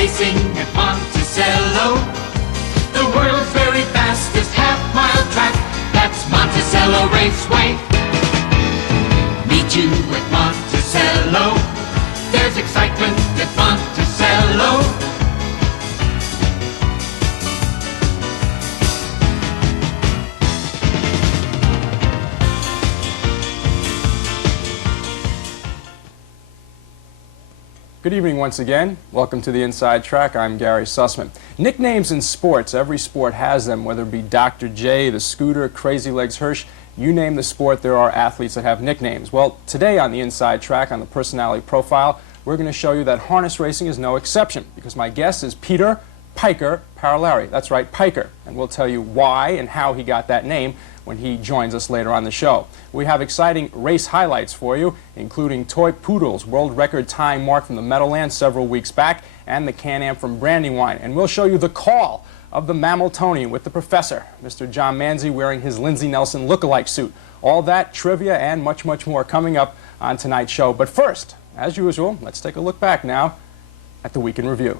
racing at Monticello. The world's very fastest half-mile track, that's Monticello Raceway. Meet you at Monticello. There's excitement at Monticello. Good evening once again. Welcome to the Inside Track. I'm Gary Sussman. Nicknames in sports, every sport has them, whether it be Dr. J, the Scooter, Crazy Legs Hirsch, you name the sport, there are athletes that have nicknames. Well, today on the Inside Track, on the personality profile, we're going to show you that harness racing is no exception, because my guest is Peter Piker Parolari. That's right, Piker. And we'll tell you why and how he got that name when he joins us later on the show. We have exciting race highlights for you, including Toy Poodle's world record time mark from the Meadowlands several weeks back, and the Can-Am from Brandywine. And we'll show you the call of the Mammiltonian with the professor, Mr. John Manzi, wearing his Lindsey Nelson look-alike suit. All that, trivia, and much, much more coming up on tonight's show. But first, as usual, let's take a look back now at the Week in Review.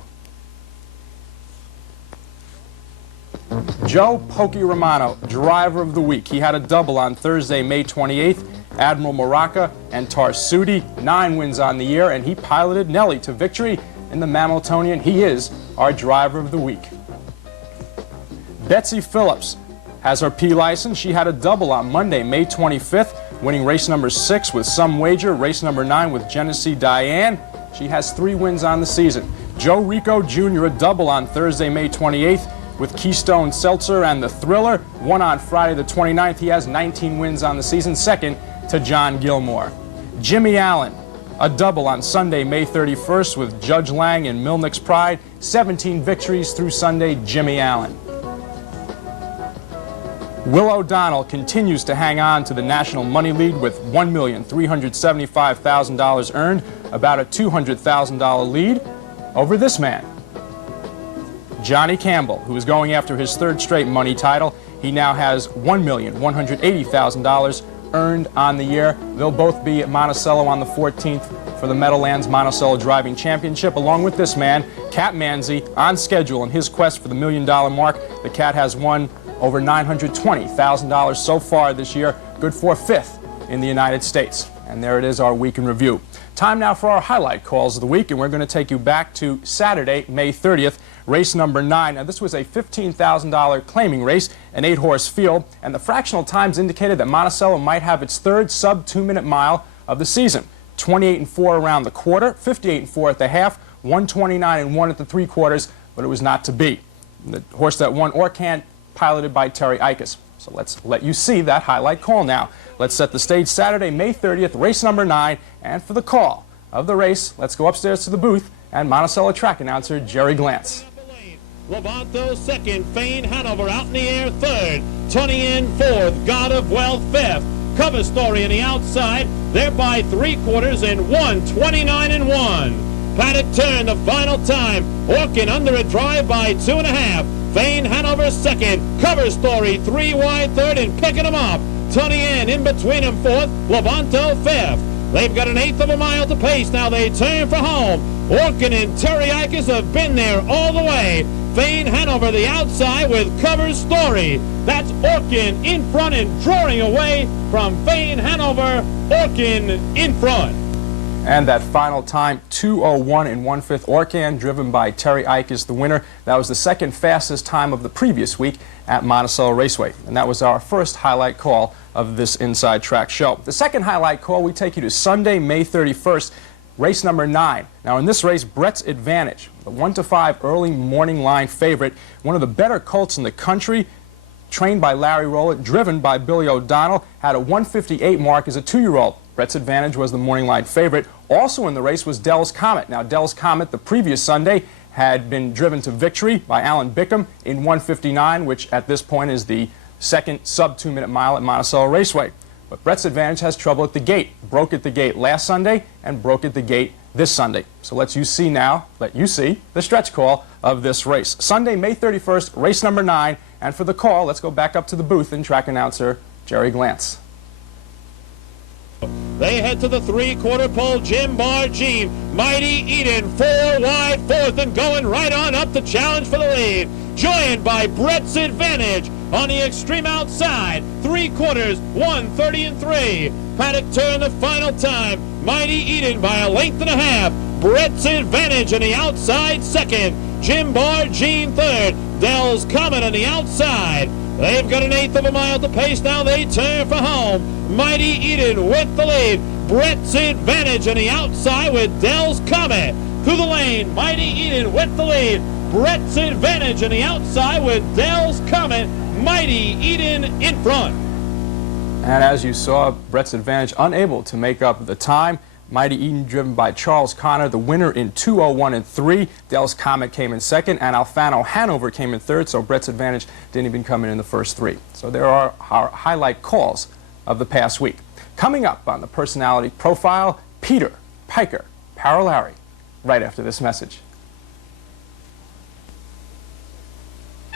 Joe Pokey Romano, driver of the week. He had a double on Thursday, May 28th. Admiral Maraca and Tarsudi, 9 wins on the year, and he piloted Nelly to victory in the Mammiltonian. He is our driver of the week. Betsy Phillips has her P license. She had a double on Monday, May 25th, winning race number 6 with Some Wager, race number 9 with Genesee Diane. She has 3 wins on the season. Joe Rico Jr., a double on Thursday, May 28th, with Keystone Seltzer and the Thriller. One on Friday the 29th. He has 19 wins on the season, second to John Gilmore. Jimmy Allen, a double on Sunday, May 31st with Judge Lang and Milnick's Pride. 17 victories through Sunday, Jimmy Allen. Will O'Donnell continues to hang on to the national money lead with $1,375,000 earned, about a $200,000 lead over this man, Johnny Campbell, who is going after his 3rd straight money title. He now has $1,180,000 earned on the year. They'll both be at Monticello on the 14th for the Meadowlands Monticello Driving Championship, along with this man, Cat Manzi, on schedule in his quest for the $1 million mark. The Cat has won over $920,000 so far this year, good for 5th in the United States. And there it is, our Week in Review. Time now for our highlight calls of the week, and we're going to take you back to Saturday, May 30th, race number 9. Now, this was a $15,000 claiming race, an 8-horse field, and the fractional times indicated that Monticello might have its 3rd sub-2-minute mile of the season. 28-4 around the quarter, 58-4 at the half, 129-1 at the 3/4, but it was not to be. The horse that won, Orcan, piloted by Terry Ickes. So let's let you see that highlight call now. Let's set the stage. Saturday, May 30th, race number 9. And for the call of the race, let's go upstairs to the booth and Monticello track announcer Jerry Glantz. Levanto 2nd, Fane Hanover out in the air 3rd, Tuning in 4th, God of Wealth 5th, Cover Story on the outside, they're by 3/4 and 129-1. Paddock turn, the final time, Orkin under a drive by 2.5. Fane Hanover 2nd, Cover Story 3 wide 3rd and picking them up. Tuning in between them 4th, Levanto 5th. They've got an 1/8 of a mile to pace. Now they turn for home. Orkin and Terry Ickes have been there all the way. Fane Hanover the outside with Cover Story. That's Orkin in front and drawing away from Fane Hanover. Orkin in front. And that final time, 2:01 1/5. Orcan, driven by Terry Ickes, the winner. That was the 2nd fastest time of the previous week at Monticello Raceway. And that was our first highlight call of this Inside Track show. The second highlight call, we take you to Sunday, May 31st, race number 9. Now in this race, Brett's Advantage, the 1-5 early morning line favorite, one of the better colts in the country, trained by Larry Rowlett, driven by Billy O'Donnell, had a 1:58 mark as a 2-year-old. Brett's Advantage was the morning line favorite. Also in the race was Dell's Comet. Now Dell's Comet the previous Sunday had been driven to victory by Alan Bickham in 1:59, which at this point is the 2nd sub-2-minute mile at Monticello Raceway. But Brett's Advantage has trouble at the gate. Broke at the gate last Sunday and broke at the gate this Sunday. So let you see the stretch call of this race. Sunday, May 31st, race number 9. And for the call, let's go back up to the booth and track announcer Jerry Glantz. They head to the three-quarter pole. Jim Bargene, Mighty Eden, 4 wide, fourth, and going right on up to challenge for the lead. Joined by Brett's Advantage on the extreme outside. 3/4, 1:30 and 3. Paddock turn the final time. Mighty Eden by a length and a half. Brett's Advantage on the outside second. Jim Bargene third. Dell's Comet on the outside. They've got an eighth of a mile to pace now. They turn for home. Mighty Eden with the lead. Brett's Advantage on the outside with Dell's Comet. Through the lane, Mighty Eden with the lead. Brett's Advantage on the outside with Dell's Comet. Mighty Eden in front. And as you saw, Brett's Advantage unable to make up the time. Mighty Eden driven by Charles Connor, the winner in 2:01 and 3. Dell's Comet came in second, and Alfano Hanover came in third, so Brett's Advantage didn't even come in the first 3. So there are our highlight calls of the past week. Coming up on the personality profile, Peter Piker Parolari, right after this message.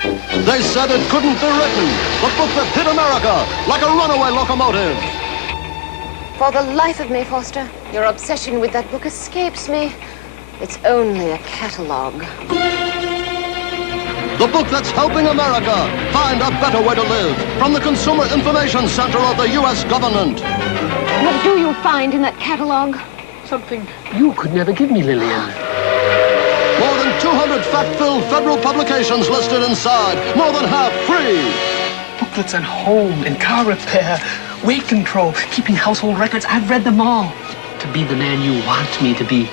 They said it couldn't be written. The book that hit America like a runaway locomotive. For the life of me, Foster, your obsession with that book escapes me. It's only a catalogue. The book that's helping America find a better way to live. From the Consumer Information Center of the U.S. government. What do you find in that catalogue? Something you could never give me, Lillian. More than 200 fact-filled federal publications listed inside. More than half free. Booklets on home and car repair, weight control, keeping household records. I've read them all. To be the man you want me to be.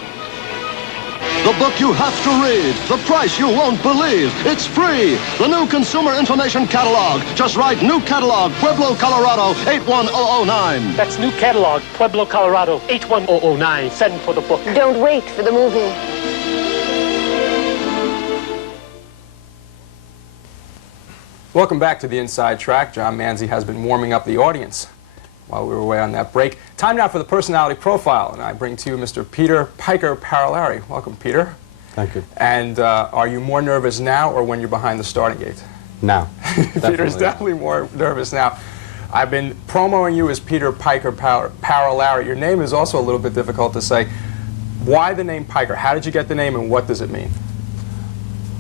The book you have to read. The price you won't believe. It's free. The new Consumer Information Catalog. Just write New Catalog, Pueblo, Colorado, 81009. That's New Catalog, Pueblo, Colorado, 81009. Send for the book. Don't wait for the movie. Welcome back to the Inside Track. John Manzi has been warming up the audience while we were away on that break. Time now for the personality profile, and I bring to you Mr. Peter Piker Parolari. Welcome, Peter. Thank you. And are you more nervous now or when you're behind the starting gate? Now. Peter's definitely more nervous now. I've been promoting you as Peter Piker Parolari. Your name is also a little bit difficult to say. Why the name Piker? How did you get the name, and what does it mean?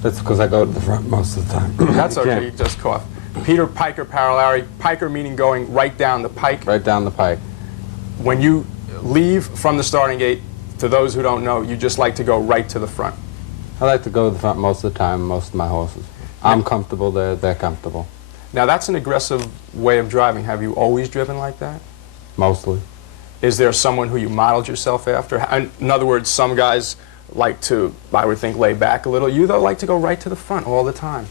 That's because I go to the front most of the time. That's okay, you just cough. Peter Piker Parolari. Piker meaning going right down the pike. Right down the pike. When you leave from the starting gate, to those who don't know, you just like to go right to the front. I like to go to the front most of the time, most of my horses. I'm comfortable there, they're comfortable. Now that's an aggressive way of driving. Have you always driven like that? Mostly. Is there someone who you modeled yourself after? In other words, some guys like to, I would think, lay back a little. You, though, like to go right to the front all the time.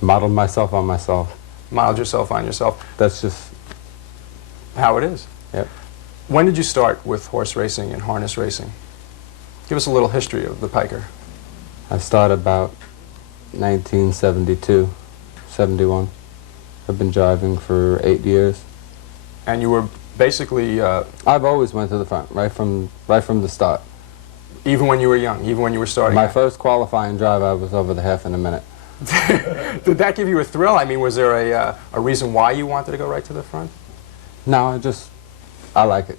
I modeled myself on myself. Modeled yourself on yourself. That's just how it is. Yep. When did you start with horse racing and harness racing? Give us a little history of the Piker. I started about 1972, 71. I've been driving for 8 years. And you were basically... I've always went to the front, right from the start. Even when you were young, even when you were starting? My first qualifying drive, I was over the half in a minute. Did that give you a thrill? I mean, was there a reason why you wanted to go right to the front? No, I like it.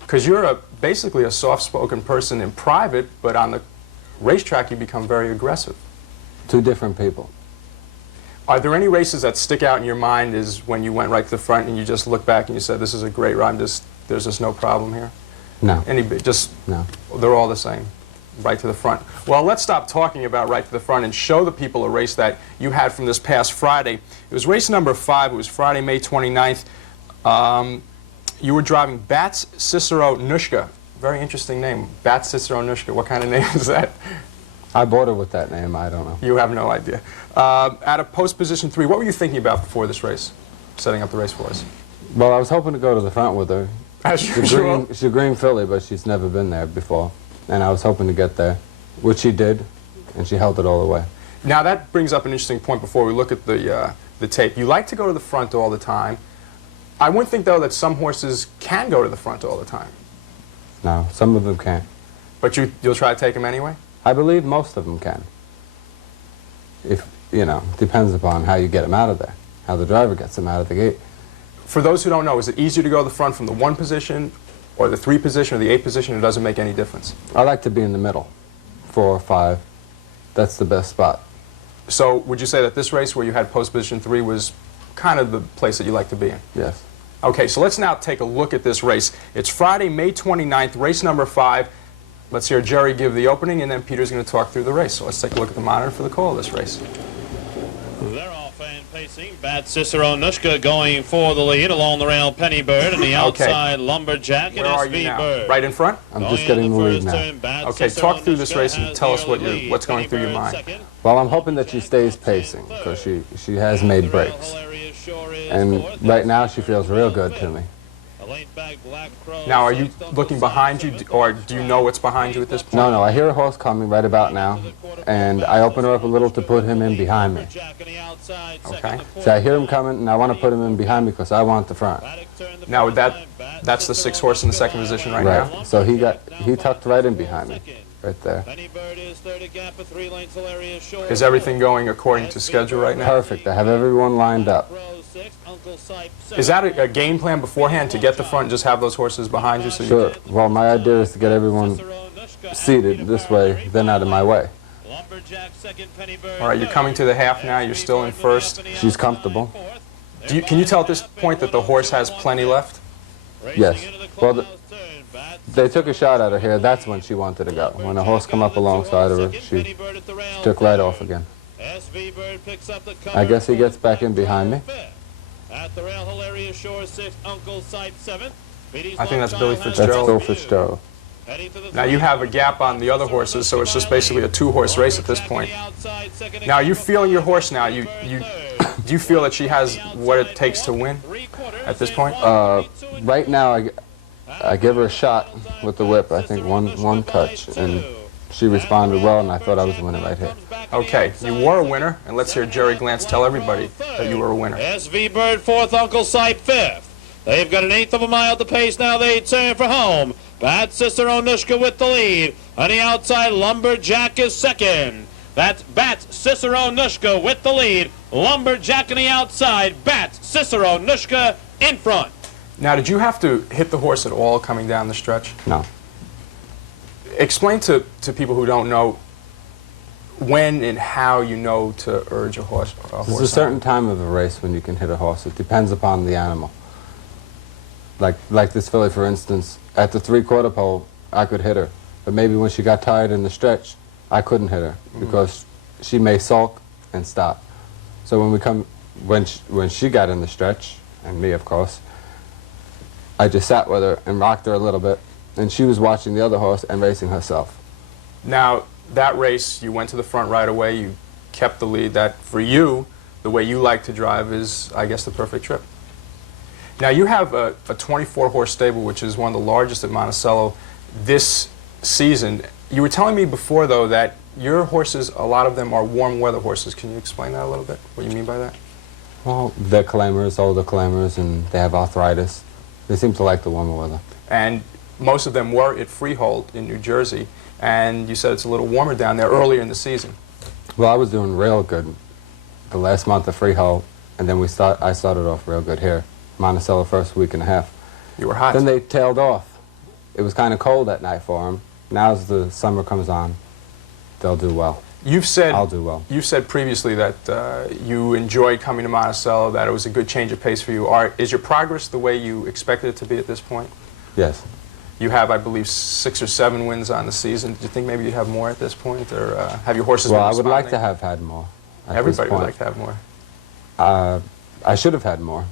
Because you're basically a soft-spoken person in private, but on the racetrack you become very aggressive. Two different people. Are there any races that stick out in your mind as when you went right to the front and you just look back and you said, this is a great ride, there's just no problem here? No. No. They're all the same, right to the front. Well, let's stop talking about right to the front and show the people a race that you had from this past Friday. It was race number 5. It was Friday, May 29th. You were driving Bats Cicero Nushka. Very interesting name, Bats Cicero Nushka. What kind of name is that? I bought her with that name, I don't know. You have no idea. At a post position 3, what were you thinking about before this race, setting up the race for us? Well, I was hoping to go to the front with her. She's a green filly, but she's never been there before. And I was hoping to get there, which she did, and she held it all the way. Now that brings up an interesting point before we look at the tape. You like to go to the front all the time. I wouldn't think, though, that some horses can go to the front all the time. No, some of them can't. But you'll try to take them anyway? I believe most of them can. If, depends upon how you get them out of there, how the driver gets them out of the gate. For those who don't know, is it easier to go to the front from the 1 position or the 3 position or the 8 position? It doesn't make any difference. I like to be in the middle, 4 or 5. That's the best spot. So would you say that this race where you had post position 3 was kind of the place that you like to be in? Yes. Okay, so let's now take a look at this race. It's Friday, May 29th, race number 5. Let's hear Jerry give the opening, and then Peter's going to talk through the race. So let's take a look at the monitor for the call of this race. They're off and pacing. Bat Cicero Nushka going for the lead along the rail. Penny Bird and the outside Lumberjack and Where are you SV now? Bird. Right in front? I'm just getting the lead now. Okay, talk through this race and tell us what's going through your mind. Well, I'm hoping that she stays pacing because she has made breaks. And right now she feels real good to me. Now, are you looking behind you, or do you know what's behind you at this point? No, I hear a horse coming right about now, and I open her up a little to put him in behind me. Okay. So I hear him coming, and I want to put him in behind me because I want the front. Now, that's the 6th horse in the 2nd position right now? So he tucked right in behind me, right there. Is everything going according to schedule right now? Perfect. I have everyone lined up. Is that a game plan beforehand to get the front and just have those horses behind you? So Sure. Well, my idea is to get everyone seated this way, then out of my way. All right, you're coming to the half now. You're still in first. She's comfortable. Can you tell at this point that the horse has plenty left? Yes. Well, they took a shot at her here. That's when she wanted to go. When the horse come up alongside of her, she took right off again. I guess he gets back in behind me. At the rail, Hilarious Shore 6, Uncle Sipe 7. I think that's Billy That's Fitzgerald. Bill Fitzgerald. Now you have a gap on the other horses, so it's just basically a 2-horse race at this point. Now, are you feeling your horse now? Do you feel that she has what it takes to win at this point? Right now, I give her a shot with the whip. I think one touch, and she responded well, and I thought I was winning right here. Okay, you were a winner, and let's hear Jerry Glantz tell everybody that you were a winner. SV Bird 4th, Uncle Sipe 5th. They've got an 1/8 of a mile to pace now. They turn for home. Bat Cicero Nushka with the lead. On the outside, Lumberjack is 2nd. That's Bat Cicero Nushka with the lead. Lumberjack on the outside. Bat Cicero Nushka in front. Now, did you have to hit the horse at all coming down the stretch? No. Explain to people who don't know when and how you know to urge a horse. There's a certain time of a race when you can hit a horse. It depends upon the animal. Like this filly, for instance, at the 3/4 pole, I could hit her. But maybe when she got tired in the stretch, I couldn't hit her because she may sulk and stop. So when she got in the stretch, and me, of course, I just sat with her and rocked her a little bit, and she was watching the other horse and racing herself. Now, that race, you went to the front right away. You kept the lead. That, for you, the way you like to drive is, I guess, the perfect trip. Now, you have a 24-horse stable, which is one of the largest at Monticello this season. You were telling me before, though, that your horses, a lot of them are warm weather horses. Can you explain that a little bit, what you mean by that? Well, they're claimers, older claimers, and they have arthritis. They seem to like the warmer weather. And most of them were at Freehold in New Jersey, and you said it's a little warmer down there earlier in the season. Well, I was doing real good the last month of Freehold, and then I started off real good here. Monticello first week and a half. You were hot. Then they tailed off. It was kind of cold that night for them. Now as the summer comes on, they'll do well. I'll do well. You've said previously that you enjoyed coming to Monticello, that it was a good change of pace for you. Is your progress the way you expected it to be at this point? Yes. You have, I believe, 6 or 7 wins on the season. Do you think maybe you'd have more at this point, or have your horses been Well, I responding? would like to have had more. Everybody would like to have more. I should have had more,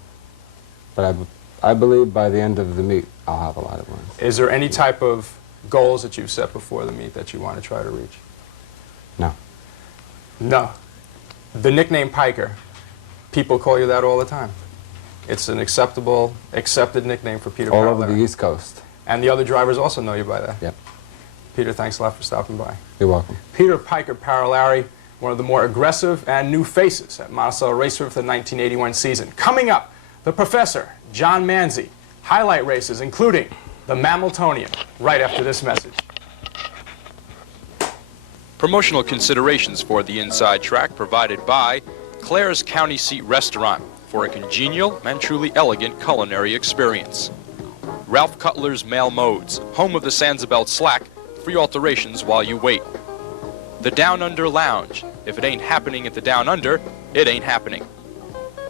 but I believe by the end of the meet, I'll have a lot of wins. Is there any type of goals that you've set before the meet that you want to try to reach? No. No. The nickname Piker, people call you that all the time. It's an accepted nickname for Peter All Parolari. over the East Coast. And the other drivers also know you by that. Yep. Peter, thanks a lot for stopping by. You're welcome. Peter Piker Parolari, one of the more aggressive and new faces at Monticello Raceway for the 1981 season. Coming up, the Professor, John Manzi. Highlight races, including the Mammiltonian, right after this message. Promotional considerations for the inside track provided by Claire's County Seat Restaurant, for a congenial and truly elegant culinary experience. Ralph Cutler's Mail Modes, home of the Sandsabelt Slack, free alterations while you wait. The Down Under Lounge, if it ain't happening at the Down Under, it ain't happening.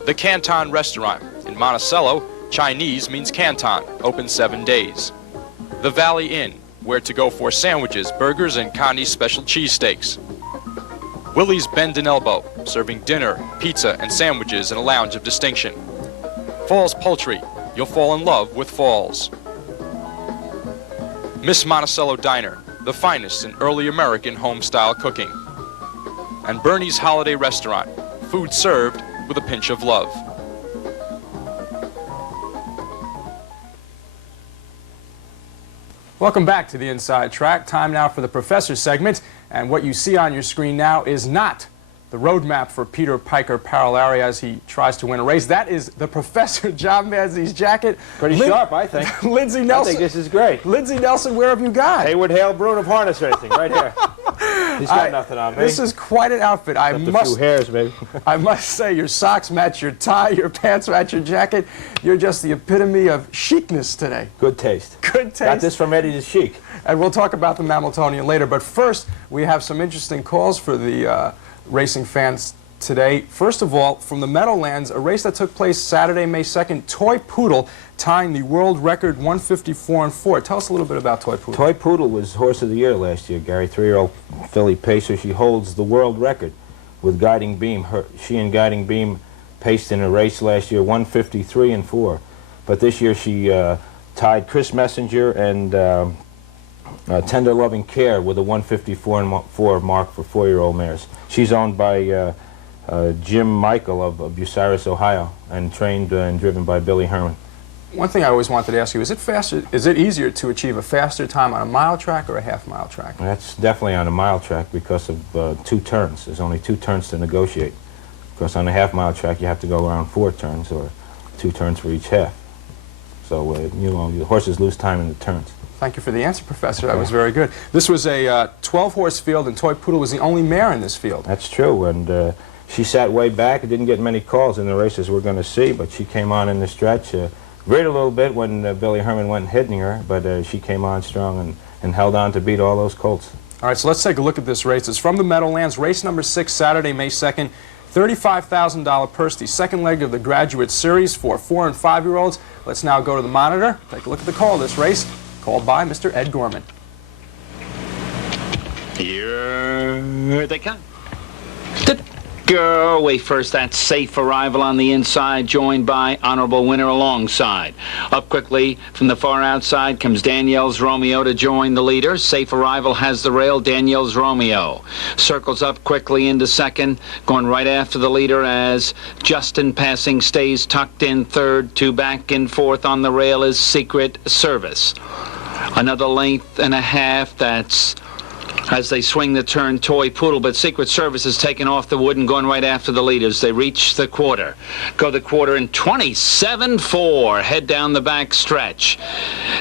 The Canton Restaurant, in Monticello, Chinese means Canton, open 7 days. The Valley Inn, where to go for sandwiches, burgers, and Connie's special cheesesteaks. Willie's Bend and Elbow, serving dinner, pizza, and sandwiches in a lounge of distinction. Falls Poultry, you'll fall in love with Falls. Miss Monticello Diner, the finest in early American home-style cooking. And Bernie's Holiday Restaurant, food served with a pinch of love. Welcome back to the Inside Track. Time now for the Professor segment. And what you see on your screen now is not the roadmap for Peter Piker Parolari as he tries to win a race. That is the Professor John Manzi's jacket. Pretty sharp, I think. Lindsey Nelson. I think this is great. Lindsey Nelson, where have you got? Hayward Hale Bruin of harness racing, right here. He's got nothing on me. This is quite an outfit. A few hairs, maybe. I must say, your socks match your tie, your pants match your jacket. You're just the epitome of chicness today. Good taste. Good taste. Got this from Eddie the Chic. And we'll talk about the Hamiltonian later. But first, we have some interesting calls for the racing fans today. First of all, from the Meadowlands, a race that took place Saturday, May 2nd, Toy Poodle tying the world record 154-4. Tell us a little bit about Toy Poodle. Toy Poodle was Horse of the Year last year, Gary. 3-year-old filly pacer. She holds the world record with Guiding Beam. She and Guiding Beam paced in a race last year, 153-4. But this year she tied Chris Messenger and Tender Loving Care with a 154-4 mark for 4-year-old mares. She's owned by Jim Michael of Bucyrus, Ohio, and trained and driven by Billy Herman. One thing I always wanted to ask you, is it easier to achieve a faster time on a mile track or a half-mile track? That's definitely on a mile track because of 2 turns. There's only 2 turns to negotiate. Because on a half-mile track you have to go around 4 turns, or 2 turns for each half. So you know, the horses lose time in the turns. Thank you for the answer, Professor. That was very good. This was a 12-horse field, and Toy Poodle was the only mare in this field. That's true, and she sat way back. Didn't get many calls in the races we're going to see, but she came on in the stretch. Reared a little bit when Billy Herman went hitting her, but she came on strong and held on to beat all those colts. All right, so let's take a look at this race. It's from the Meadowlands, race number 6, Saturday, May 2nd. $35,000 purse, the second leg of the Graduate Series for 4- and 5-year-olds. Let's now go to the monitor, take a look at the call of this race, called by Mr. Ed Gorman. Here they come. Go away first. That's Safe Arrival on the inside, joined by Honorable Winner alongside. Up quickly from the far outside comes Danielle's Romeo to join the leader. Safe Arrival has the rail. Danielle's Romeo circles up quickly into second, going right after the leader as Justin Passing stays tucked in third. 2 back in fourth. On the rail is Secret Service. Another length and a half. That's as they swing the turn, Toy Poodle, but Secret Service is taking off the wood and going right after the leaders. They reach the quarter. Go the quarter in 27-4. Head down the back stretch.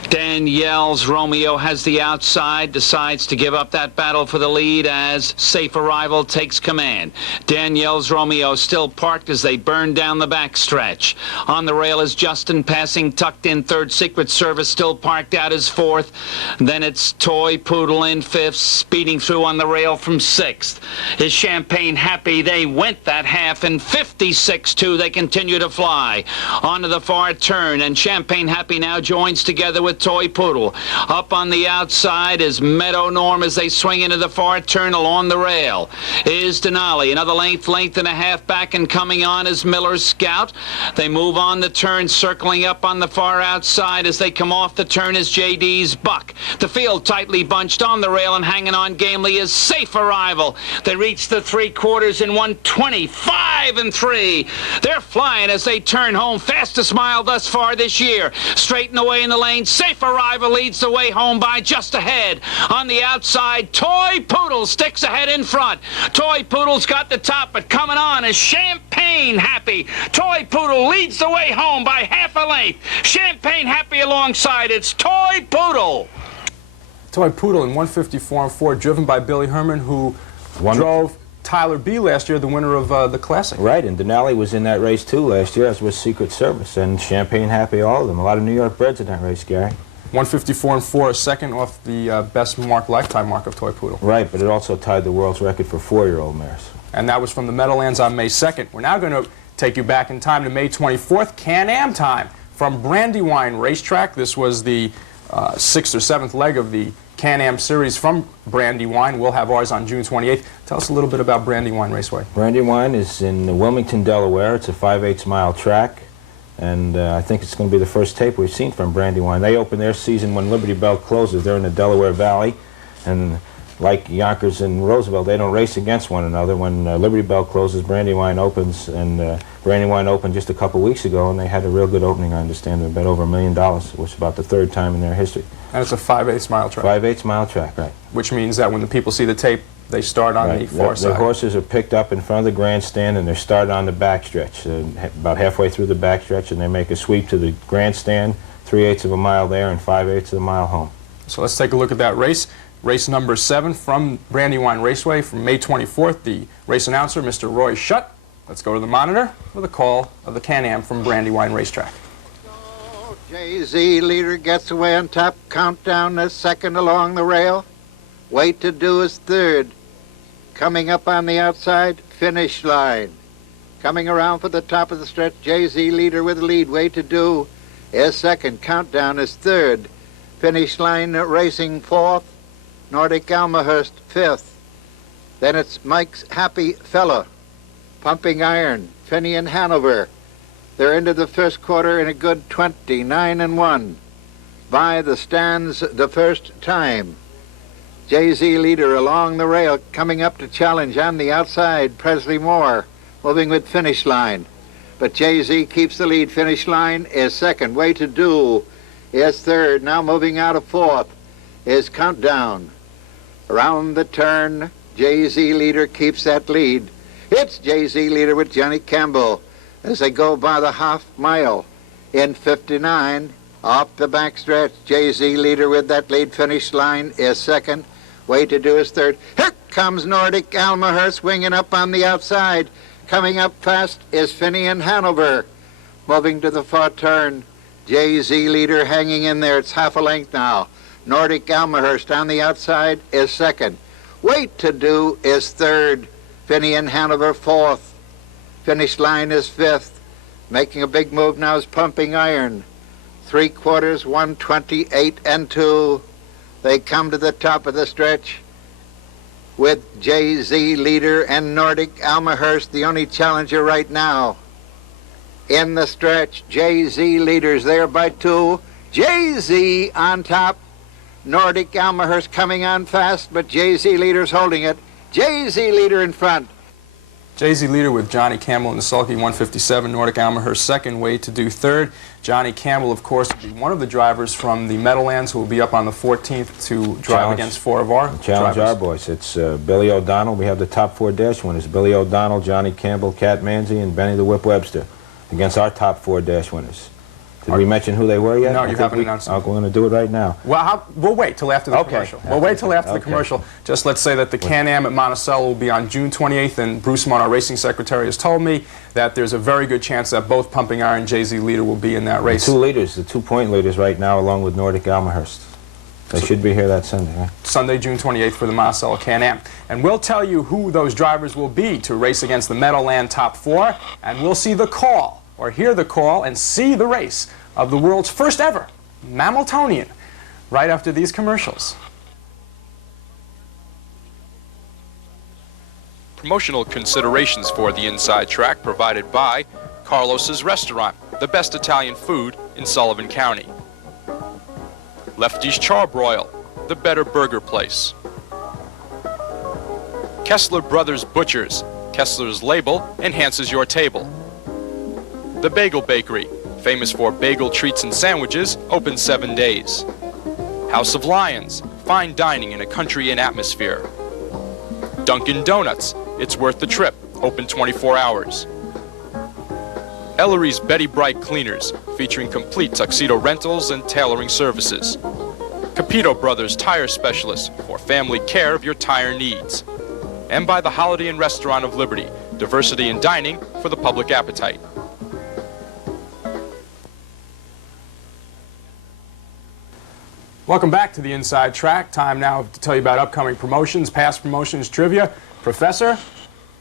Danielle's Romeo has the outside, decides to give up that battle for the lead as Safe Arrival takes command. Danielle's Romeo still parked as they burn down the back stretch. On the rail is Justin Passing, tucked in third. Secret Service still parked out as fourth. Then it's Toy Poodle in fifth. Speeding through on the rail from sixth is Champagne Happy. They went that half in 56-2. They continue to fly onto the far turn, and Champagne Happy now joins together with Toy Poodle. Up on the outside is Meadow Norm as they swing into the far turn. Along the rail is Denali. Another length and a half back, and coming on is Miller's Scout. They move on the turn, circling up on the far outside. As they come off the turn is JD's Buck. The field tightly bunched on the rail and hanging on gamely is Safe Arrival. They reach the 3/4 in 125-3. They're flying as they turn home. Fastest mile thus far this year. Straighten away in the lane. Safe Arrival leads the way home by just ahead. On the outside, Toy Poodle sticks ahead in front. Toy Poodle's got the top, but coming on is Champagne Happy. Toy Poodle leads the way home by half a length. Champagne Happy alongside. It's Toy Poodle. Toy Poodle in 154-4, driven by Billy Herman, who drove Tyler B. last year, the winner of the Classic. Right, and Denali was in that race too last year, as was Secret Service, and Champagne Happy, all of them. A lot of New York breds in that race, Gary. 154 and 4, a second off the best mark, lifetime mark of Toy Poodle. Right, but it also tied the world's record for 4-year-old mares. And that was from the Meadowlands on May 2nd. We're now going to take you back in time to May 24th, Can-Am time from Brandywine Racetrack. This was the 6th or 7th leg of the Can-Am series from Brandywine. We'll have ours on June 28th. Tell us a little bit about Brandywine Raceway. Brandywine is in Wilmington, Delaware. It's a 5/8 mile track. And I think it's going to be the first tape we've seen from Brandywine. They open their season when Liberty Bell closes. They're in the Delaware Valley. And like Yonkers and Roosevelt, they don't race against one another. When Liberty Bell closes, Brandywine opens. And Brandywine opened just a couple weeks ago, and they had a real good opening, I understand. They bet over $1 million, which is about the 3rd time in their history. And it's a 5/8 mile track. 5/8 mile track, right. Which means that when the people see the tape, they start on the far side. The horses are picked up in front of the grandstand, and they're started on the backstretch, about halfway through the backstretch, and they make a sweep to the grandstand, 3/8 of a mile there, and 5/8 of a mile home. So let's take a look at that race. Race number 7 from Brandywine Raceway from May 24th. The race announcer, Mr. Roy Shutt. Let's go to the monitor with a call of the Can-Am from Brandywine Racetrack. Jay-Z leader gets away on top. Countdown is 2nd along the rail. Wait to do is 3rd. Coming up on the outside, finish line. Coming around for the top of the stretch, Jay-Z leader with the lead. Way to do is 2nd. Countdown is 3rd. Finish line racing 4th. Nordic Almahurst 5th. Then it's Mike's Happy Fella. Pumping Iron, Finney and Hanover. They're into the first quarter in a good 29 and 1. By the stands the first time. Jay-Z leader along the rail, coming up to challenge on the outside, Presley Moore, moving with finish line. But Jay-Z keeps the lead. Finish line is 2nd. Way to do is 3rd. Now moving out of 4th is Countdown. Around the turn, Jay-Z leader keeps that lead. It's Jay-Z leader with Johnny Campbell as they go by the half mile. In 59, off the backstretch, Jay-Z leader with that lead. Finish line is 2nd. Way to do is 3rd. Here comes Nordic Almahurst winging up on the outside. Coming up fast is Finney and Hanover. Moving to the far turn, Jay-Z leader hanging in there. It's half a length now. Nordic Almahurst on the outside is 2nd. Wait to do is 3rd. Finney and Hanover 4th. Finish line is 5th. Making a big move now is Pumping Iron. 3/4, 128 and 2. They come to the top of the stretch with Jay-Z leader and Nordic Almahurst, the only challenger right now. In the stretch, Jay-Z leaders there by 2. Jay-Z on top. Nordic Almahurst coming on fast, but Jay-Z leader's holding it. Jay-Z leader in front. Jay-Z leader with Johnny Campbell in the sulky 157, Nordic Almahurst 2nd, Way to do 3rd. Johnny Campbell, of course, will be one of the drivers from the Meadowlands who will be up on the 14th to drive against 4 of our Challenge drivers. our boys. It's Billy O'Donnell. We have the top 4 dash winners. Billy O'Donnell, Johnny Campbell, Cat Manzi, and Benny the Whip Webster against our top 4 dash winners. Did we mention who they were yet? No, you haven't announced them. We're going to do it right now. Well, we'll wait till after the commercial. We'll wait till after the commercial. Just let's say that the Can-Am at Monticello will be on June 28th, and Bruce Mon, our racing secretary, has told me that there's a very good chance that both Pumping Iron and Jay-Z leader will be in that race. The 2 leaders, the 2-point leaders right now, along with Nordic Almahurst. They should be here that Sunday, right? Sunday, June 28th for the Monticello Can-Am. And we'll tell you who those drivers will be to race against the Meadowland top 4, and we'll see the call, or hear the call, and see the race of the world's first ever Mammiltonian right after these commercials. Promotional considerations for the inside track provided by Carlos's Restaurant, the best Italian food in Sullivan County. Lefty's Charbroil, the better burger place. Kessler Brothers Butchers, Kessler's label enhances your table. The Bagel Bakery, famous for bagel treats and sandwiches, open 7 days. House of Lions, fine dining in a country inn atmosphere. Dunkin' Donuts, it's worth the trip, open 24 hours. Ellery's Betty Bright Cleaners, featuring complete tuxedo rentals and tailoring services. Capito Brothers Tire Specialists, for family care of your tire needs. and by the Holiday Inn Restaurant of Liberty, diversity in dining for the public appetite. Welcome back to the Inside Track. Time now to tell you about upcoming promotions, past promotions, trivia. Professor,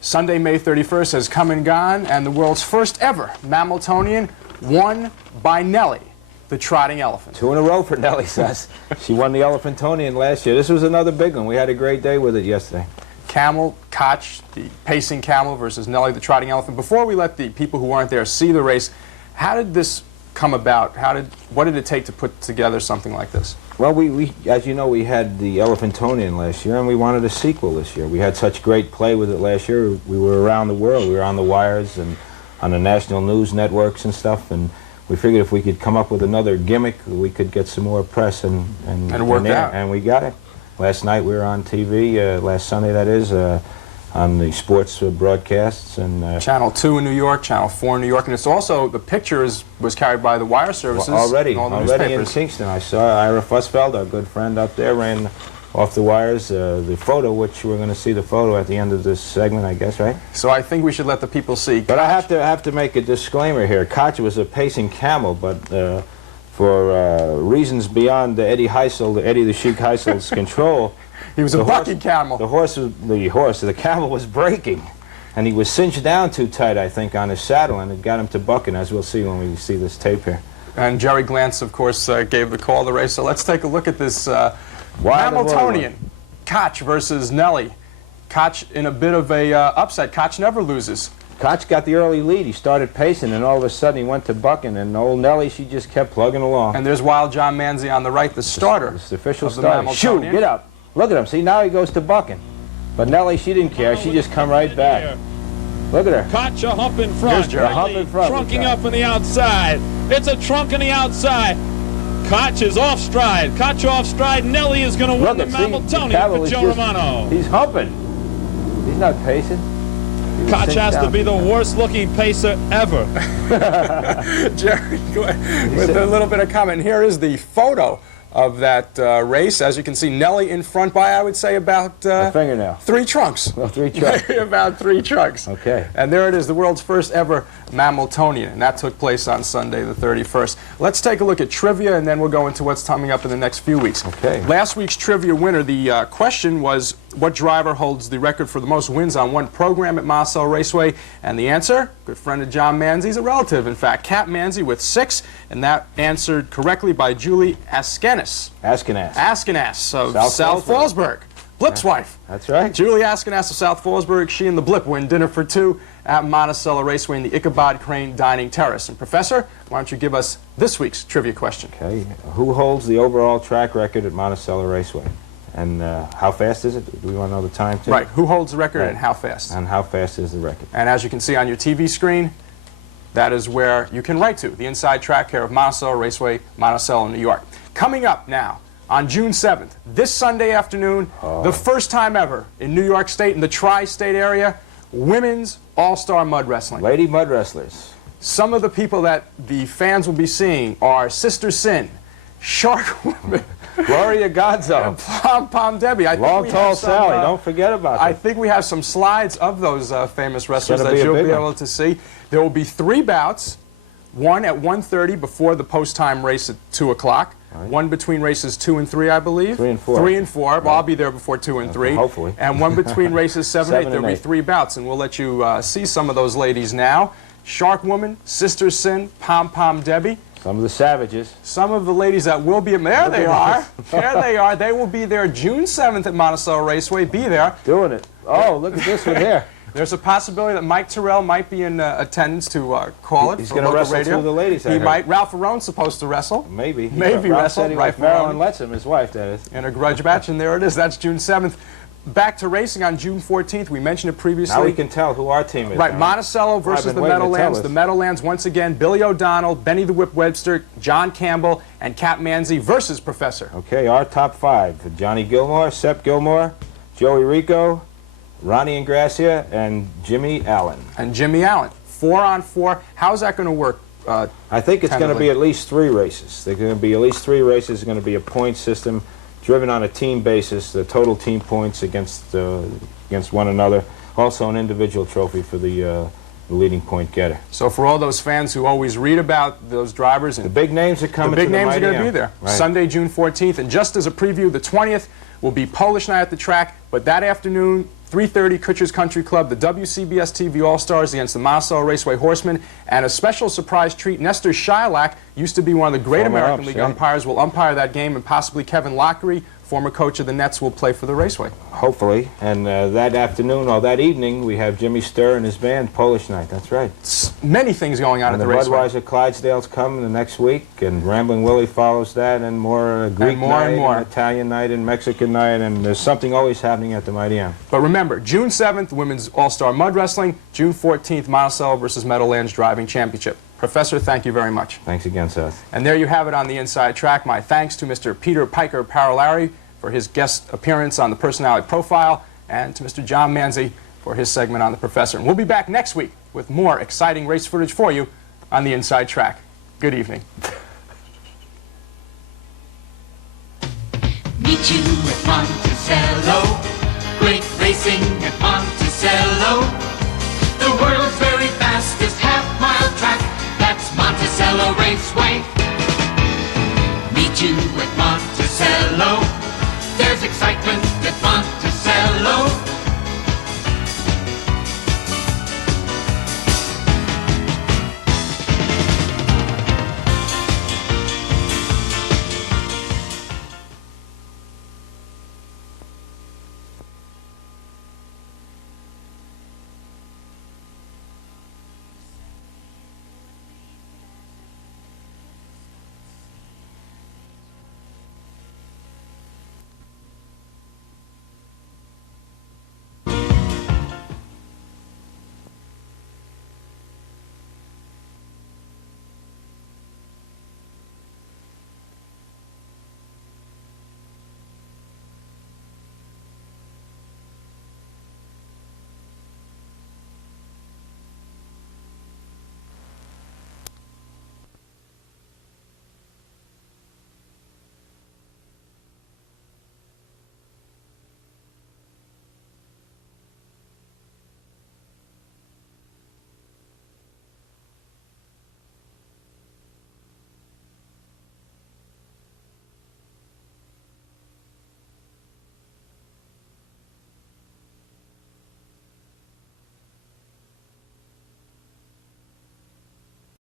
Sunday, May 31st has come and gone, and the world's first ever Mammiltonian won by Nellie, the trotting elephant. 2 in a row for Nellie Suss. She won the Elephantonian last year. This was another big one. We had a great day with it yesterday. Camel, Koch, the pacing camel versus Nellie, the trotting elephant. Before we let the people who weren't there see the race, how did this come about? What did it take to put together something like this? Well, we as you know, we had the Elephantonian last year, and we wanted a sequel this year. We had such great play with it last year. We were around the world. We were on the wires and on the national news networks and stuff, and we figured if we could come up with another gimmick, we could get some more press and it worked out. And we got it. Last night we were on TV, last Sunday that is, on the sports broadcasts. And Channel 2 in New York, Channel 4 in New York, and it's also, the picture was carried by the wire services. Well, already newspapers. in Kingston. I saw Ira Fussfeld, our good friend up there, ran off the wires the photo, which we're going to see the photo at the end of this segment, I guess, right? So I think we should let the people see. But I have to make a disclaimer here. Koch was a pacing camel, but for reasons beyond Eddie the Sheik Heisel's control, he was a bucking camel. The camel was breaking, and he was cinched down too tight, I think, on his saddle, and it got him to bucking, as we'll see when we see this tape here. And Jerry Glantz, of course, gave the call to the race. So let's take a look at this Mammiltonian. Koch versus Nellie. Koch in a bit of a upset. Koch never loses. Koch got the early lead. He started pacing, and all of a sudden he went to bucking, and old Nellie, she just kept plugging along. And there's Wild John Manzi on the right, the starter. It's the official starter. Shoot, get up. Look at him. See, now he goes to bucking. But Nellie, she didn't care. She just come right back. Look at her. Koch a hump in front. Here's a hump in front. Trunking up on the outside. It's a trunk on the outside. Koch is off stride. Koch off stride. Nellie is going to win the Mammiltonian for Joe Romano. He's humping. He's not pacing. Koch has to be the worst looking pacer ever. Jerry, with a little bit of comment. Here is the photo of that race. As you can see, Nellie in front by, I would say, about a fingernail. 3 trunks. Well, 3 trunks. About 3 trunks. Okay. And there it is, the world's first ever Mammiltonian, and that took place on Sunday the 31st. Let's take a look at trivia, and then we'll go into what's coming up in the next few weeks. Okay. Last week's trivia winner, the question was, what driver holds the record for the most wins on one program at Monticello Raceway? And the answer, good friend of John Manzi's, a relative, in fact, Cap Manzi with 6, and that answered correctly by Julie Askenas. Askenas of South Fallsburg. Blip's wife. That's right. Julie Askenas of South Fallsburg. She and the Blip win dinner for 2 at Monticello Raceway in the Ichabod Crane Dining Terrace. And Professor, why don't you give us this week's trivia question? Okay. Who holds the overall track record at Monticello Raceway? And how fast is it? Do we want to know the time, too? Right. Who holds the record and how fast? And how fast is the record? And as you can see on your TV screen, that is where you can write to, the Inside Track care of Monticello Raceway, Monticello, New York. Coming up now, on June 7th, this Sunday afternoon, the first time ever in New York State, in the tri-state area, women's all-star mud wrestling. Lady mud wrestlers. Some of the people that the fans will be seeing are Sister Sin, Shark Woman, Gloria Gonzo, and Pom Pom Debbie. Long Tall Sally, don't forget about that. I think we have some slides of those famous wrestlers that you'll be able to see. There will be 3 bouts, one at 1:30 before the post-time race at 2 o'clock. Right. One between races 2 and 3, I believe. 3 and 4. 3 and 4. Right. Well, I'll be there before 2 and 3. Hopefully. And one between races 7 and 8. There'll be 3 bouts, and we'll let you see some of those ladies now. Shark Woman, Sister Sin, Pom Pom Debbie. Some of the savages. Some of the ladies that will be... There they are. There they are. They will be there June 7th at Monticello Raceway. Be there. Doing it. Oh, look at this one here. There's a possibility that Mike Terrell might be in attendance to call it. He's going to wrestle radio. 2 of the ladies. He might. Ralph Arone's supposed to wrestle. Maybe. Maybe wrestle. Right, Marilyn lets him, his wife, that is. In a grudge match, and there it is. That's June 7th. Back to racing on June 14th. We mentioned it previously. Now we can tell who our team is. Right, Monticello versus the Meadowlands. The Meadowlands, once again, Billy O'Donnell, Benny the Whip Webster, John Campbell, and Cap Manzi versus Professor. Okay, our top 5. Johnny Gilmore, Sepp Gilmore, Joey Rico, Ronnie Ingracia, and Jimmy Allen. 4 on 4. How's that going to work? I think it's going to be at least 3 races. There's going to be at least 3 races. There's going to be a point system driven on a team basis, the total team points against against one another. Also an individual trophy for the leading point getter. So for all those fans who always read about those drivers, and the big names are coming. The big to the names are going to Mighty be there. Right. Sunday, June 14th, and just as a preview, the 20th will be Polish night at the track. But that afternoon, 3:30, Kutcher's Country Club, the WCBS TV All-Stars against the Monticello Raceway Horsemen, and a special surprise treat. Nestor Shylock, used to be one of the great American League umpires, will umpire that game, and possibly Kevin Lockery, former coach of the Nets, will play for the Raceway. Hopefully. And that afternoon, or that evening, we have Jimmy Sturr and his band, Polish Night. That's right. Many things going on and at the Raceway. Budweiser Clydesdale's coming the next week, and Rambling Willie follows that, and more Greek night, and Italian night, and Mexican night, and there's something always happening at the Mighty M. But remember, June 7th, Women's All-Star Mud Wrestling, June 14th, Monticello versus Meadowlands Driving Championship. Professor, thank you very much. Thanks again, Seth. And there you have it on the Inside Track. My thanks to Mr. Peter Piker Parolari for his guest appearance on the Personality Profile, and to Mr. John Manzi for his segment on the Professor. And we'll be back next week with more exciting race footage for you on the Inside Track. Good evening. Meet you at Monticello. Great racing at Monticello. The world's very fastest half-mile track. That's Monticello Raceway. Meet you at